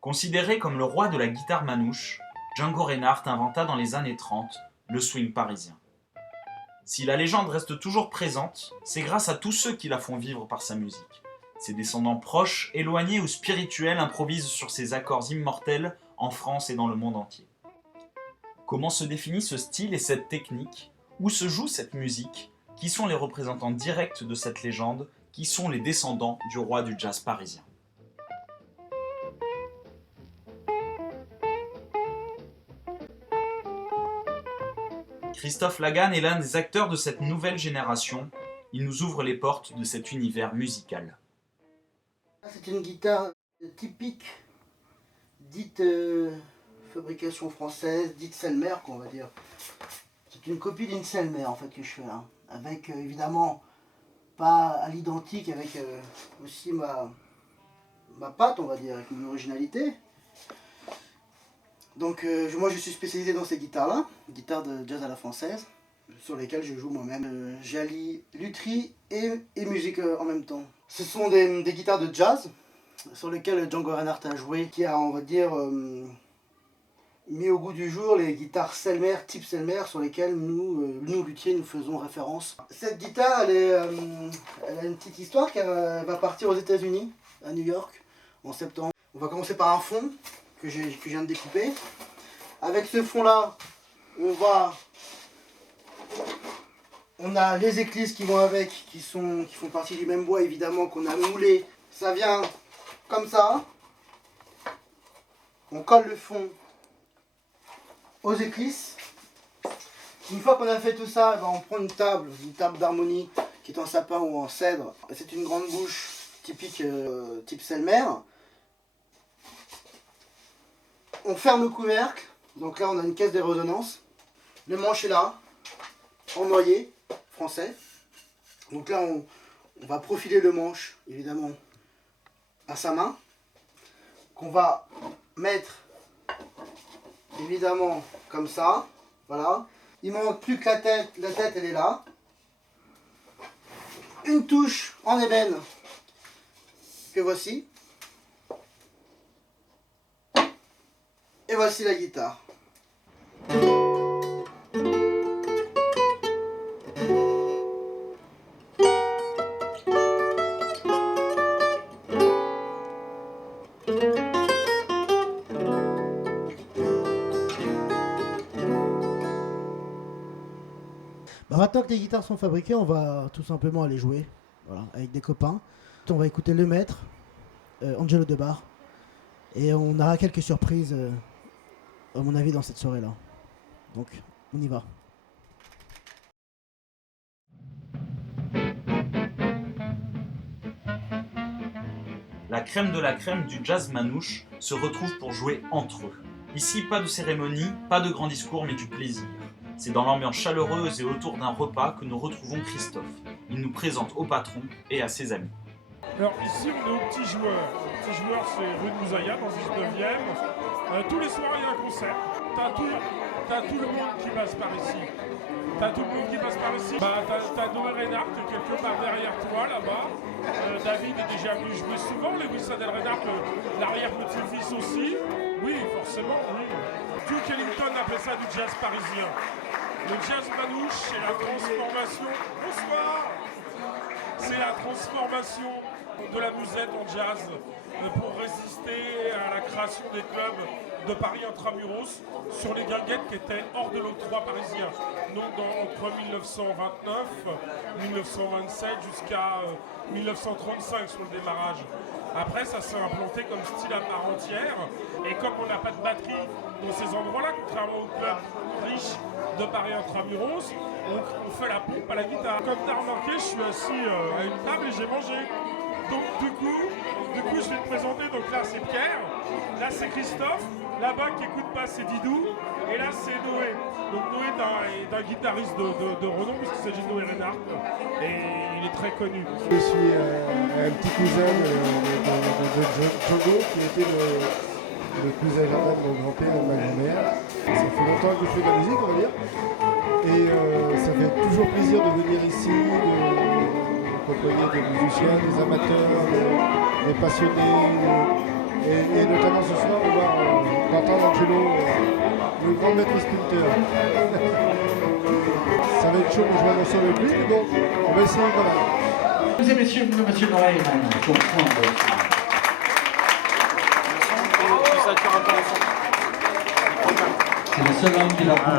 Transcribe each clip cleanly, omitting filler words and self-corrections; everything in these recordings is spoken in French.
Considéré comme le roi de la guitare manouche, Django Reinhardt inventa dans les années 30 le swing parisien. Si la légende reste toujours présente, c'est grâce à tous ceux qui la font vivre par sa musique. Ses descendants proches, éloignés ou spirituels improvisent sur ces accords immortels en France et dans le monde entier. Comment se définit ce style et cette technique? Où se joue cette musique? Qui sont les représentants directs de cette légende? Qui sont les descendants du roi du jazz parisien? Christophe Laganne est l'un des acteurs de cette nouvelle génération. Il nous ouvre les portes de cet univers musical. C'est une guitare typique, dite fabrication française, dite Selmer, qu'on va dire. C'est une copie d'une Selmer en fait que je fais là, avec évidemment pas à l'identique, avec aussi ma patte, on va dire, avec une originalité. Donc moi je suis spécialisé dans ces guitares-là, guitares de jazz à la française, sur lesquelles je joue moi-même. J'allie lutherie et musique en même temps. Ce sont des guitares de jazz sur lesquelles Django Reinhardt a joué, qui a, on va dire, mis au goût du jour les guitares Selmer, type Selmer, sur lesquelles nous luthiers, nous faisons référence. Cette guitare, elle a une petite histoire car elle va partir aux États-Unis, à New York, en septembre. On va commencer par un fond que je viens de découper. Avec ce fond là, on a les éclisses qui vont avec, qui font partie du même bois évidemment, qu'on a moulé. Ça vient comme ça. On colle le fond aux éclisses. Une fois qu'on a fait tout ça, on prend une table d'harmonie qui est en sapin ou en cèdre. C'est une grande bouche typique type Selmer. On ferme le couvercle, donc là on a une caisse de résonance. Le manche est là, en noyer français. Donc là on va profiler le manche, évidemment, à sa main. Qu'on va mettre, évidemment, comme ça. Voilà. Il ne manque plus que la tête elle est là. Une touche en ébène, que voici. Et voici la guitare. Maintenant que les guitares sont fabriquées, on va tout simplement aller jouer, voilà, avec des copains. On va écouter le maître, Angelo Debar, et on aura quelques surprises, à mon avis, dans cette soirée-là. Donc, on y va. La crème de la crème du jazz manouche se retrouve pour jouer entre eux. Ici, pas de cérémonie, pas de grand discours, mais du plaisir. C'est dans l'ambiance chaleureuse et autour d'un repas que nous retrouvons Christophe. Il nous présente au patron et à ses amis. Alors ici, on est au Petit Joueur. Le Petit Joueur, c'est rue de Moussaïa, dans le 19e. Tous les soirs, il y a un concert. T'as tout le monde qui passe par ici. T'as Noé Reinhardt quelque part derrière toi, là-bas. David est déjà venu jouer souvent. Lewis Adel Reinhardt, l'arrière-petit-fils aussi. Oui, forcément, oui. Duke Ellington appelait ça du jazz parisien. Le jazz manouche, c'est la transformation. Bonsoir. C'est la transformation de la musette en jazz pour résister à la création des clubs de Paris Intramuros sur les guinguettes qui étaient hors de l'octroi parisien. Donc entre 1929, 1927 jusqu'à 1935 sur le démarrage. Après, ça s'est implanté comme style à part entière. Et comme on n'a pas de batterie dans ces endroits-là, contrairement aux clubs riches de Paris Intramuros, on fait la pompe à la guitare. Comme tu as remarqué, je suis assis à une table et j'ai mangé. Donc du coup, je vais te présenter. Donc là, c'est Pierre. Là, c'est Christophe. Là-bas, qui n'écoute pas, c'est Didou. Et là, c'est Noé. Donc Noé est un guitariste de renom, puisqu'il s'agit de Noé Reinhardt. Et il est très connu. Je suis un petit cousin de Django, qui était le plus agréable de mon grand-père et de ma grand-mère. Ça fait longtemps que je fais de la musique, on va dire. Et ça fait toujours plaisir de venir ici, de côtoyer des musiciens, des amateurs, des passionnés. Et notamment ce soir, on va entendre Angelo, le grand maître sculpteur. Ça va être chaud de jouer un morceau avec lui, mais bon, on va essayer quand même. Mesdames et messieurs, monsieur Neumann, pour prendre. C'est le seul homme qui l'a pris.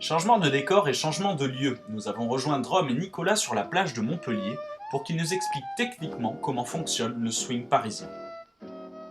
Changement de décor et changement de lieu. Nous avons rejoint Drum et Nicolas sur la plage de Montpellier pour qu'ils nous expliquent techniquement comment fonctionne le swing parisien.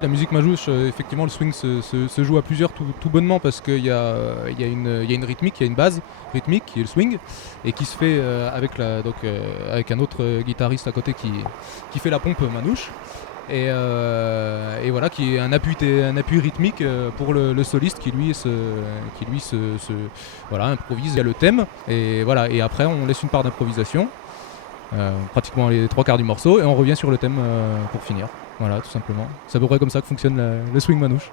La musique manouche, effectivement, le swing se joue à plusieurs tout bonnement parce qu'il y a une rythmique, il y a une base rythmique qui est le swing et qui se fait avec un autre guitariste à côté qui fait la pompe manouche. Et voilà, qui est un appui rythmique pour le soliste qui lui improvise. Il y a le thème et voilà, et après on laisse une part d'improvisation, pratiquement les 3/4 du morceau, et on revient sur le thème pour finir. Voilà, tout simplement. C'est à peu près comme ça que fonctionne le swing manouche.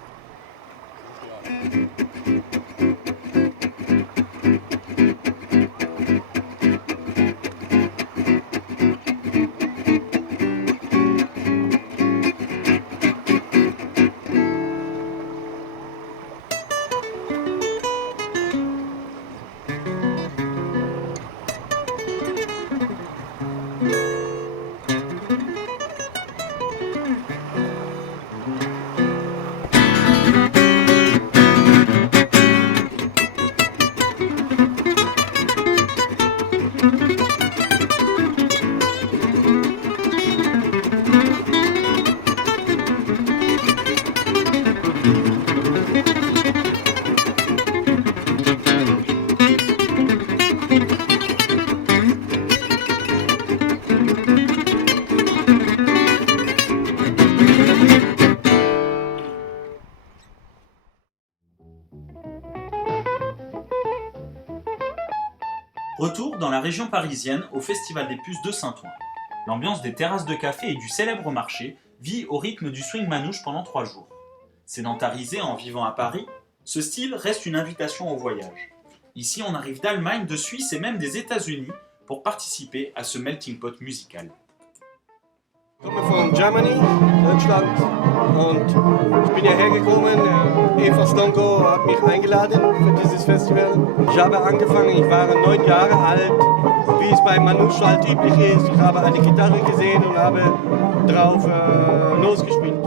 Retour dans la région parisienne au Festival des Puces de Saint-Ouen. L'ambiance des terrasses de café et du célèbre marché vit au rythme du swing manouche pendant 3 jours. Sédentarisé en vivant à Paris, ce style reste une invitation au voyage. Ici, on arrive d'Allemagne, de Suisse et même des États-Unis pour participer à ce melting pot musical. Ich komme von Germany, Deutschland, und ich bin hierher gekommen. Eva Stonko hat mich eingeladen für dieses Festival. Ich habe angefangen, ich war 9 Jahre alt, wie es bei Manouche halt üblich ist. Ich habe eine Gitarre gesehen und habe drauf losgespielt.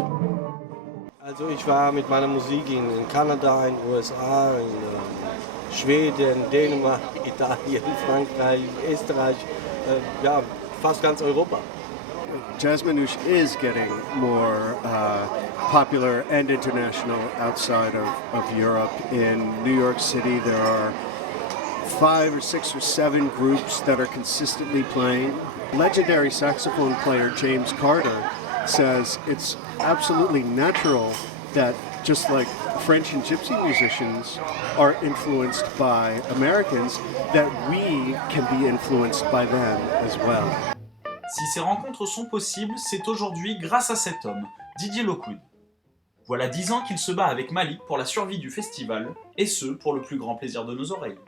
Also ich war mit meiner Musik in Kanada, in den USA, in Schweden, Dänemark, Italien, Frankreich, Österreich, ja, fast ganz Europa. Jazz manouche is getting more popular and international outside of Europe. In New York City, there are 5 or 6 or 7 groups that are consistently playing. Legendary saxophone player James Carter says it's absolutely natural that just like French and Gypsy musicians are influenced by Americans, that we can be influenced by them as well. Si ces rencontres sont possibles, c'est aujourd'hui grâce à cet homme, Didier Lockwood. Voilà 10 ans qu'il se bat avec Malik pour la survie du festival, et ce, pour le plus grand plaisir de nos oreilles.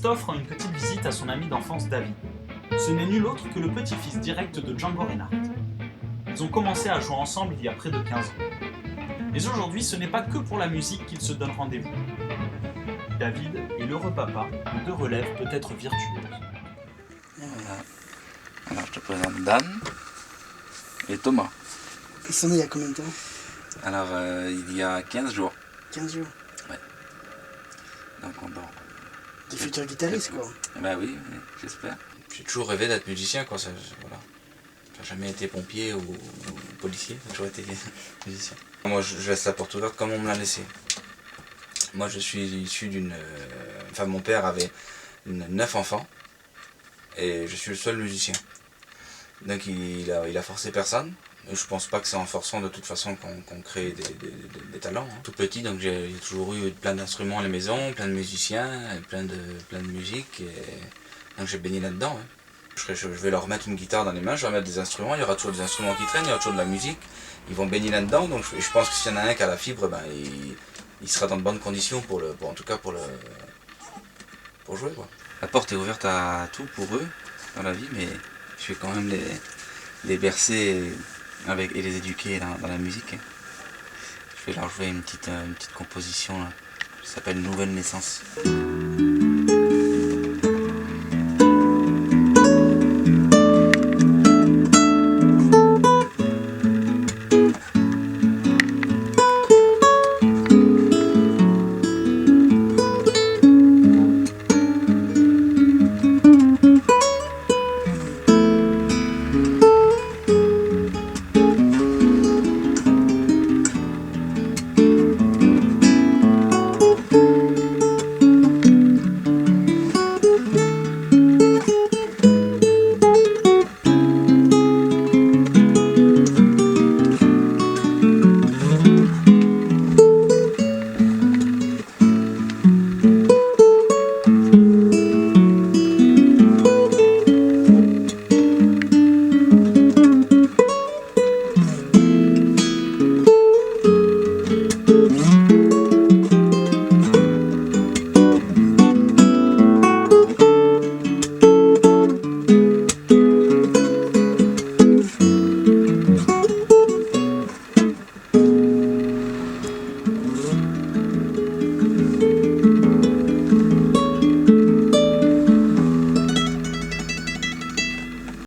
Christophe rend une petite visite à son ami d'enfance David. Ce n'est nul autre que le petit-fils direct de Django Reinhardt. Ils ont commencé à jouer ensemble il y a près de 15 ans. Mais aujourd'hui, ce n'est pas que pour la musique qu'ils se donnent rendez-vous. David est l'heureux papa de 2 relèves peut-être virtuoses. Voilà. Alors je te présente Dan et Thomas. Ils sont nés il y a combien de temps? Alors il y a 15 jours. 15 jours. Ouais. Donc on dort. Des futurs guitaristes, quoi. Bah oui, j'espère. J'ai toujours rêvé d'être musicien, quoi. Ça, voilà. J'ai jamais été pompier ou policier, j'ai toujours été musicien. Moi je laisse la porte ouverte comme on me l'a laissé. Moi je suis issu d'une... Enfin mon père avait 9 enfants et je suis le seul musicien. Donc il a forcé personne. Je pense pas que c'est en forçant de toute façon qu'on crée des talents. Hein. Tout petit, donc j'ai toujours eu plein d'instruments à la maison, plein de musiciens, et plein de musique. Et... Donc j'ai baigné là-dedans. Hein. Je vais leur mettre une guitare dans les mains, je vais leur mettre des instruments, il y aura toujours des instruments qui traînent, il y aura toujours de la musique. Ils vont baigner là-dedans, donc je pense que s'il y en a un qui a la fibre, ben, il sera dans de bonnes conditions pour jouer. Quoi. La porte est ouverte à tout pour eux dans la vie, mais je vais quand même les bercer et les éduquer dans la musique. Je vais leur jouer une petite composition là, qui s'appelle Nouvelle Naissance.